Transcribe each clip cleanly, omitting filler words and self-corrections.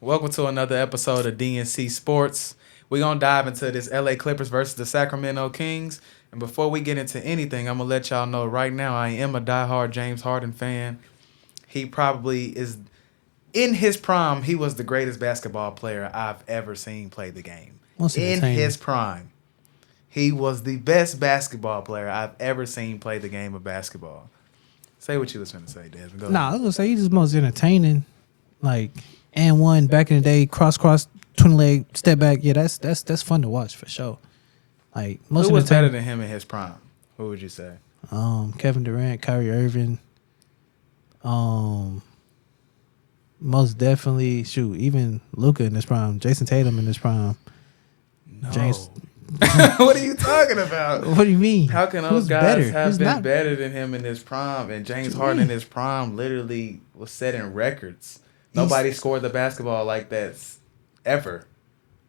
Welcome to another episode of DNC Sports. We're going to dive into this LA Clippers versus the Sacramento Kings. And before we get into anything, I'm going to let y'all know right now I am a diehard James Harden fan. He probably is, in his prime, he was the greatest basketball player I've ever seen play the game. In his prime. He was the best basketball player I've ever seen play the game of basketball. Say what you was going to say, Desmond. Go ahead. Nah, I was gonna say he's the most entertaining. Like and one back in the day, cross, 20 leg step back. Yeah, that's fun to watch for sure. Like most Who was better entertaining. than him in his prime? Who would you say? Kevin Durant, Kyrie Irving. Most definitely even Luka in his prime, Jason Tatum in his prime. No. James. What are you talking about? What do you mean? How can those Who's guys better? have Who's been not? better than him in his prime? And James Harden in his prime literally was setting records. Nobody scored the basketball like that ever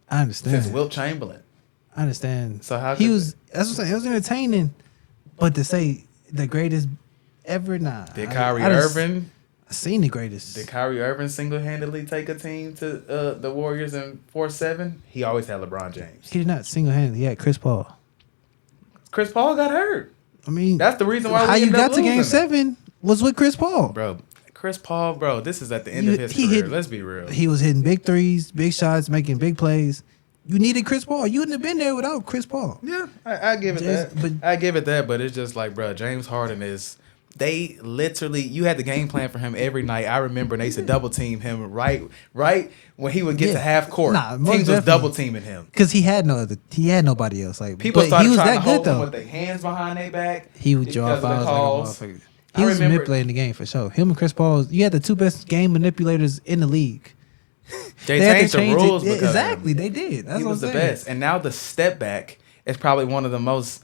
I understand. since Wilt Chamberlain. I understand. So how he could- was? That's what I'm saying. It was entertaining, but to say the greatest ever, nah. Did Kyrie I Irving? I seen the greatest. Did Kyrie Irving single-handedly take a team to the Warriors in 4-7? He always had LeBron James. He did not single-handedly. He had Chris Paul. Chris Paul got hurt. I mean, That's the reason why how we you ended up got to Game losing. 7 was with Chris Paul. Bro, Chris Paul, this is at the end of his He career. hit- Let's be real. He was hitting big threes, big shots, making big plays. You needed Chris Paul. You wouldn't have been there without Chris Paul. Yeah, I give it Just- that. but- I give it that, but it's just like, bro, James Harden is. They literally, you had the game plan for him every night. I remember they used to double team him right when he would get Yeah. to half court. Nah, most Teams was definitely. double teaming him. Because he had nobody else. Like People but started he was trying that to good hold him though. with their hands behind their back. He would draw because of the fouls calls. like a motherfucker. I He was remember- manipulating the game for sure. Him and Chris Paul, you had the two best game manipulators in the league. They had to changed the change it. rules Yeah, because of him. exactly. They did. That's He what was I'm the saying. best, and now the step back is probably one of the most.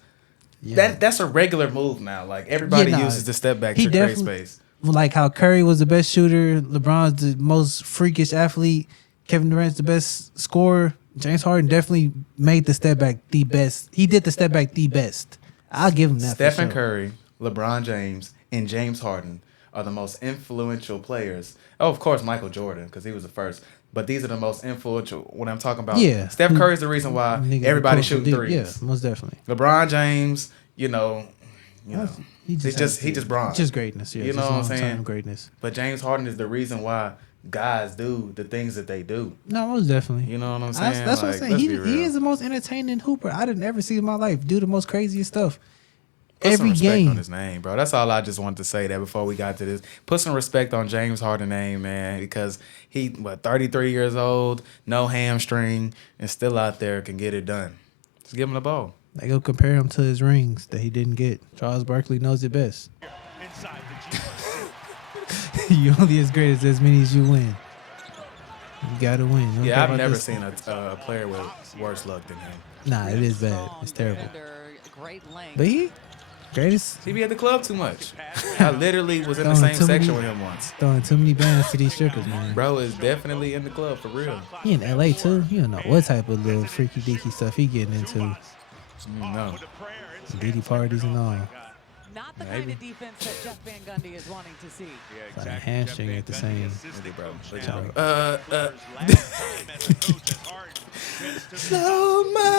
Yeah. That's a regular move now. Like everybody Yeah, nah, uses the step back he to create definitely- space. Like how Curry was the best shooter, LeBron's the most freakish athlete, Kevin Durant's the best scorer. James Harden definitely made the step back the best. He did the step back the best. I'll give him that. Stephen for sure. Curry, LeBron James, and James Harden are the most influential players. Oh, of course, Michael Jordan, because he was the first. But these are the most influential. When I'm talking about, Yeah. Steph Curry is the reason why Nigga, everybody's close to shooting deep. threes. Yeah, most definitely. LeBron James, you know, He he just bronze. Just greatness. Yeah, You know just what I'm long-time saying? Greatness. But James Harden is the reason why guys do the things that they do. No, most definitely. You know what I'm saying? That's what I'm Like, saying. let's He be real. is the most entertaining hooper I didn't ever see in my life. Do the most craziest stuff. Put some Every respect game. on his name, bro. That's all I just wanted to say that before we got to this. Put some respect on James Harden's name, man, because he 33 years old, no hamstring, and still out there can get it done. Just give him the ball. They go compare him to his rings that he didn't get. Charles Barkley knows it best. You only as great as many as you win. You gotta win. You don't care Yeah, I've about never this. seen a player with worse luck than him. Nah, it is bad. It's terrible. But he greatest He be at the club too much. I literally was in the Throwing same too section many- with him once. throwing too many bands to these strippers, man. Bro is definitely in the club for real. He in LA too. You don't know what type of little freaky deaky stuff he getting into. No. Diddy parties and all. Not the Maybe. kind of defense that Jeff Van Gundy is wanting to see. Like a hamstring at the same. Really, bro.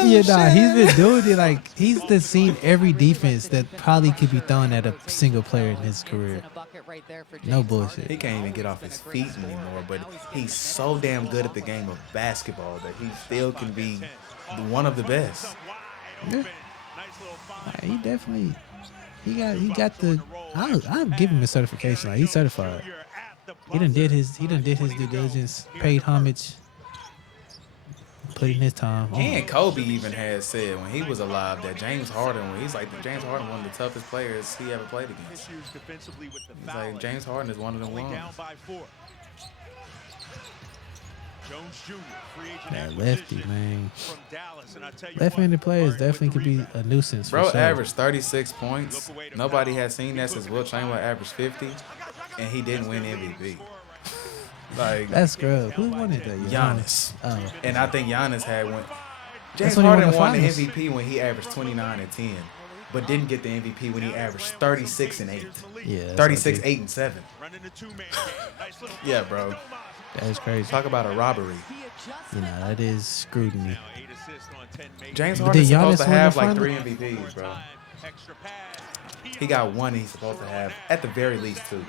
Yeah, nah, he's been doing it like he's the seen every defense that probably could be thrown at a single player in his career. And a bucket right there for No James bullshit. He can't even get off his feet anymore, but he's so damn good at the game of basketball that he still can be one of the best. Yeah. He definitely he got the I'll give him a certification. Like he's certified. He done did his due diligence, paid homage, put in his time. And Kobe even has said when he was alive that James Harden, when he's like James Harden, one of the toughest players he ever played against. He's like James Harden is one of the ones. That lefty, man. Left-handed players definitely could be a nuisance. Bro for sure. averaged 36 points. Nobody has seen that since Wilt Chamberlain averaged 50, and he didn't win MVP. Like That's scrub. Who won it though? Giannis. Oh, And I think Giannis had one. That's James when he won Harden the won the finals. MVP when he averaged 29 and 10, but didn't get the MVP when he averaged 36 and 8. yeah. that's 36, what I 8, and 7. Yeah, bro. That's crazy. Talk about a robbery. You know, that is scrutiny. James But Harden's did Giannis supposed to win the have like finals? 3 MVPs, bro. He got one he's supposed to have, at the very least 2.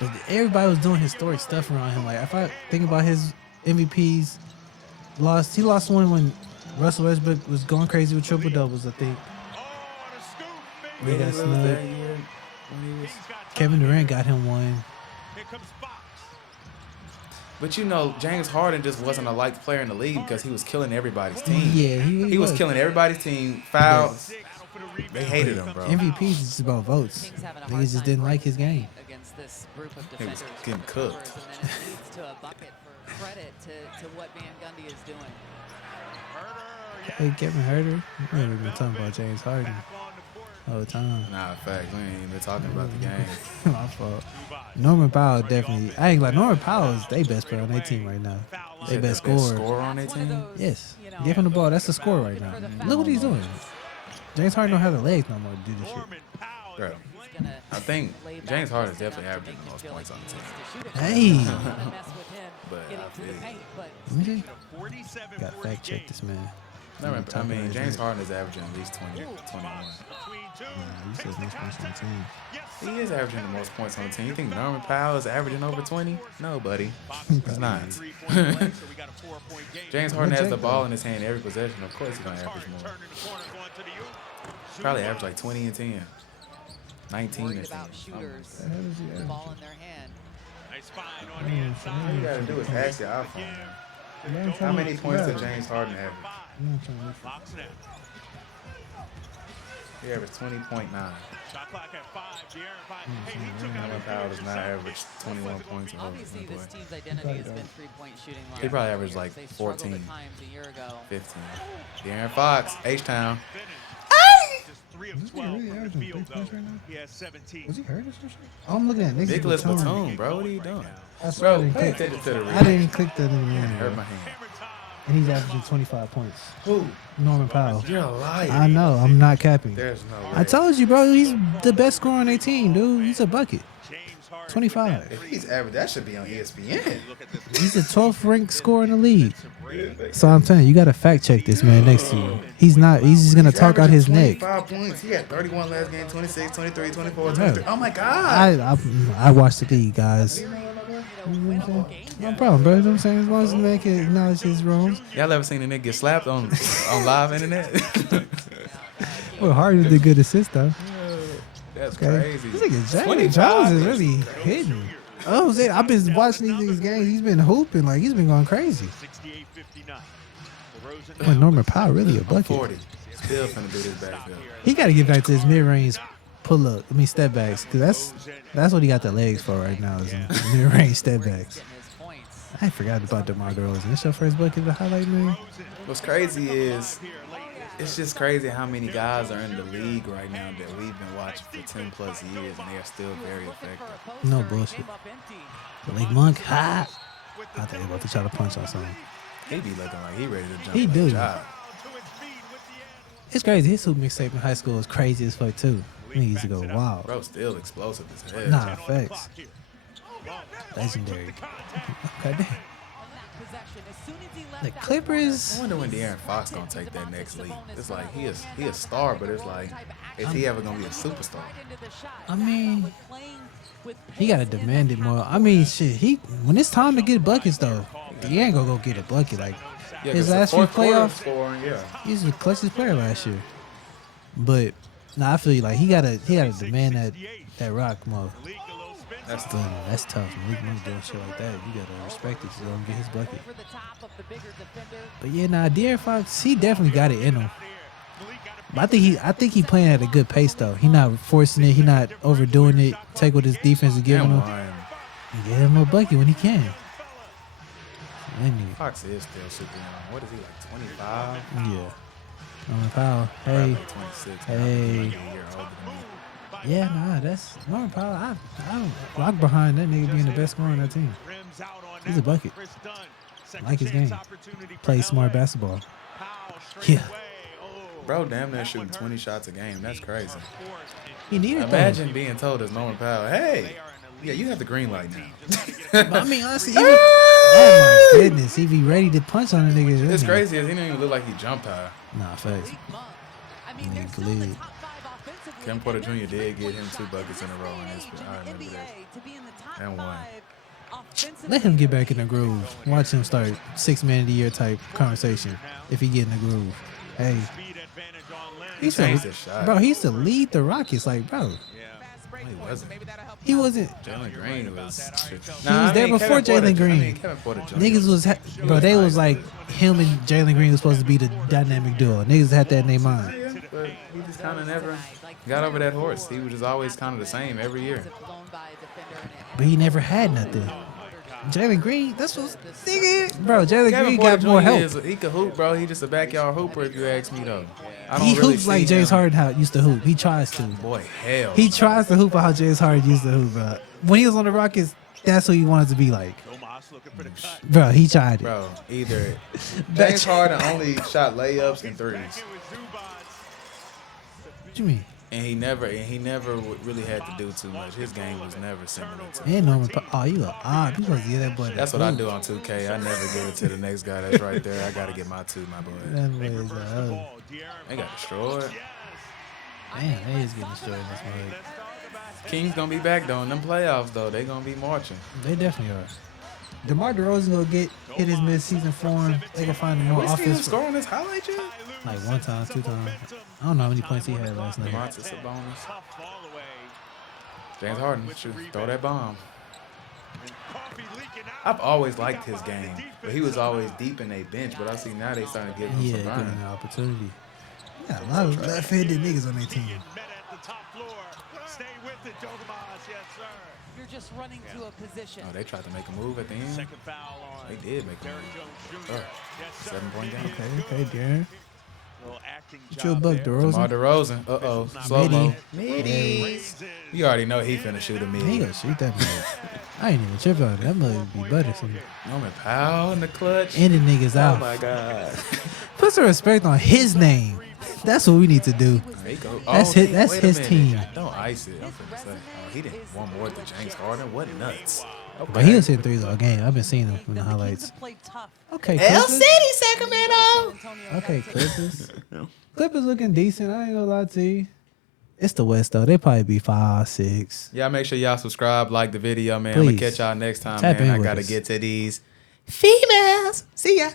But everybody was doing historic stuff around him. Like, if I think about his MVPs, he lost one when Russell Westbrook was going crazy with triple doubles, I think. He got snubbed. Kevin Durant got him one. But you know, James Harden just wasn't a liked player in the league because he was killing everybody's team. Yeah, He was killing everybody's team. Fouls. They hated him, bro. MVPs is just about votes. Niggas just didn't like his game. Against this group of He was defenders. getting cooked. And then it leads to a bucket for credit to what Van Gundy is doing. Hey, Kevin Herter. We ain't been talking about James Harden all the time. Nah, facts. We ain't even been talking about the game. My fault. Norman Powell definitely. I ain't like Norman Powell is their best player on their team right now. They best scorer. Scorer on their team? Yes. Give him the ball. That's the score right now. Look what he's doing. James Harden don't have the legs no more to do this shit. Bro, I think James Harden is definitely averaging the most points on the team. Hey. But I feel Let me see. Got fact check this man. I mean, James Harden is averaging at least 20, 21. He says most points on the team. He is averaging the most points on the team. You think Norman Powell is averaging over 20? No, buddy. He's not. James Harden has the ball in his hand every possession. Of course he's going to average more. Probably average like 20 and 10. 19 Worried and 10. about shooters, How does he the average? ball in their hand. All you got to do is ask your iPhone. How many points did James Harden average? He averaged 20.9. Norman Powell does not average 21 points or over. Obviously, this team's identity has been three-point shooting. He probably averaged like They struggled 14. at times a year ago. 15. De'Aaron Fox, H-Town. Is he really averaging 3 points right now? Was he hurt or something? Oh, I'm looking at Nicholas Nicholas Batum. Batum, bro. What are you doing? I swear I Bro, didn't pay click. attention to the I read. didn't click that in the Hurt man. my hand. And he's averaging 25 points. Who? Norman Powell. You're a liar. I know. I'm not capping. There's no way. I told you, bro. He's the best scorer on their team, dude. He's a bucket. 25. If he's average, that should be on ESPN. He's the 12th ranked scorer in the league. So I'm telling you, you got to fact check this man next to you. He's not. He's just gonna talk out his neck. 25 points. He had 31 last game, 26, 23, 24, Bro. 23. Oh my God. I watched the league, guys. You know what I'm saying? No problem, bro. You know what I'm saying? As long as the man can acknowledge his wrongs. Y'all ever seen a nigga get slapped on live internet? Well, Harden did good assist though. That's Okay. crazy. This nigga Jalen 25 Jones is really hitting. Oh, I've been watching these niggas games. He's been hooping like he's been going crazy. But Norman Powell really a bucket. 40. Still finna do this backfield. He got to get back to his mid-range pull up. Step backs, because that's what he got the legs for right now. Is mid-range step backs. Getting his points. I forgot about DeMar DeRozan. This your first bucket to highlight, man? What's crazy is it's just crazy how many guys are in the league right now that we've been watching for 10 plus years and they are still very effective. No bullshit. Blake Monk, ha! I think he's about to try to punch on something. He be looking like he ready to jump. He on do. the job. It's crazy. His hoop mixtape in high school was crazy as fuck too. He used to go wild. Bro, still explosive as hell. Nah, facts. Legendary. Okay, damn. The I Clippers. wonder when De'Aaron Fox gonna take that next leap. It's like he a star, but it's like, is he ever gonna be a superstar? I mean, he gotta demand it more. I mean, shit. When it's time to get buckets though, he ain't gonna go get a bucket. Like Yeah, his 'cause the last few fourth quarter playoffs, scoring, yeah. he's the clutchest player last year. But nah, I feel you. Like he gotta demand that rock more. That's But that's tough. Malik Monk doing shit like that. You gotta respect it. So don't get his bucket. But yeah, nah, De'Aaron Fox, he definitely got it in him. But I think he playing at a good pace though. He not forcing it. He not overdoing it. Take what his defense is giving him. And get him a bucket when he can. And Fox is still super young. What is he, like 25? yeah. Norman Powell. Probably Hey. 26. Hey. Like a year older than me. Yeah, nah, that's Norman Powell. I don't rock behind that nigga being the best scorer on that team. He's a bucket. I like his game. Plays smart basketball. Yeah. Bro, damn near shooting 20 shots a game. That's crazy. He needed that. Imagine being told as Norman Powell, hey, yeah, you have the green light now. But I mean, honestly, Oh my goodness, he be ready to punch on a nigga. It's crazy as he didn't even look like he jumped high. Nah, facts. I mean, they're Nigga still in the glid. top 5 offensively. Kevin Porter Jr. did get him 2 buckets in a row in this. I remember that. To be in the top And one. 5 offensively. Let him get back in the groove. Watch him start 6 man of the year type conversation if he get in the groove. Hey, He changed his shot. bro, he used to lead the Rockets. Like, bro, He wasn't. he wasn't. Jalen Green was. He was there before Jalen Green. Kevin Porter Jr. Niggas was, bro, they was like, him and Jalen Green was supposed to be the dynamic duo. Niggas had that in their mind. Yeah, but he just kind of never got over that horse. He was just always kind of the same every year. But he never had nothing. Jalen Green, that's what's nigga. Bro, Jalen Kevin Green Porter got more Jr. help. He could hoop, bro. He just a backyard hooper, if you ask me, though. I don't He really hoops like see James him- Harden how used to hoop. He tries to. Boy, hell. He tries to hoop how James Harden used to hoop, bro. When he was on the Rockets, that's who he wanted to be like. Bro, he tried it. Bro, either James Harden only shot layups and threes, What you mean? and he never really had to do too much. His game was never similar to. And Norman, oh, you a odd. You supposed to get that boy. That's what I do on 2K. I never give it to the next guy that's right there. I gotta get my 2, my boy. That boy is They got destroyed. damn, they is getting destroyed in this mug. Kings gonna be back though in them playoffs though. They gonna be marching. They definitely are. DeMar DeRozan gonna hit his mid-season form. They gonna find him more We see him offense. scoring this highlight yet? Like 1 time, 2 times. I don't know how many points he had last night. Montes Sabonis. James Harden should throw that bomb. I've always liked his game, but he was always deep in their bench. But I see now they starting to give him Yeah, some give him run. an opportunity. Yeah, a lot of left-handed niggas on their team. You're just running to a position. Oh, they tried to make a move at the end. They did make a move. 7-point game. Okay, Darren. Get your buck, DeMar DeRozan. DeRozan. Uh-oh. Slow-mo. Hey. You already know he finna shoot a He mid. gonna shoot that mug. I ain't even tripping on it. That mug be butter. Norman Powell in the clutch. Ending niggas Oh out. my God. Put some respect on his name. That's what we need to do. There you go. That's his- that's wait a his minute. team. Don't ice it. I'm finna say. Oh, he didn't want more than James Harden. What nuts. Okay. But he was hitting threes all game. I've been seeing him in the highlights. Play tough. Okay, Clippers. Sacramento. Okay, Clippers. Clippers looking decent. I ain't gonna lie to you. It's the West though. They probably be 5, 6. Y'all make sure y'all subscribe, like the video, man. I'm gonna Please. catch y'all next time, Tap man. in I with gotta us. get to these females. See ya.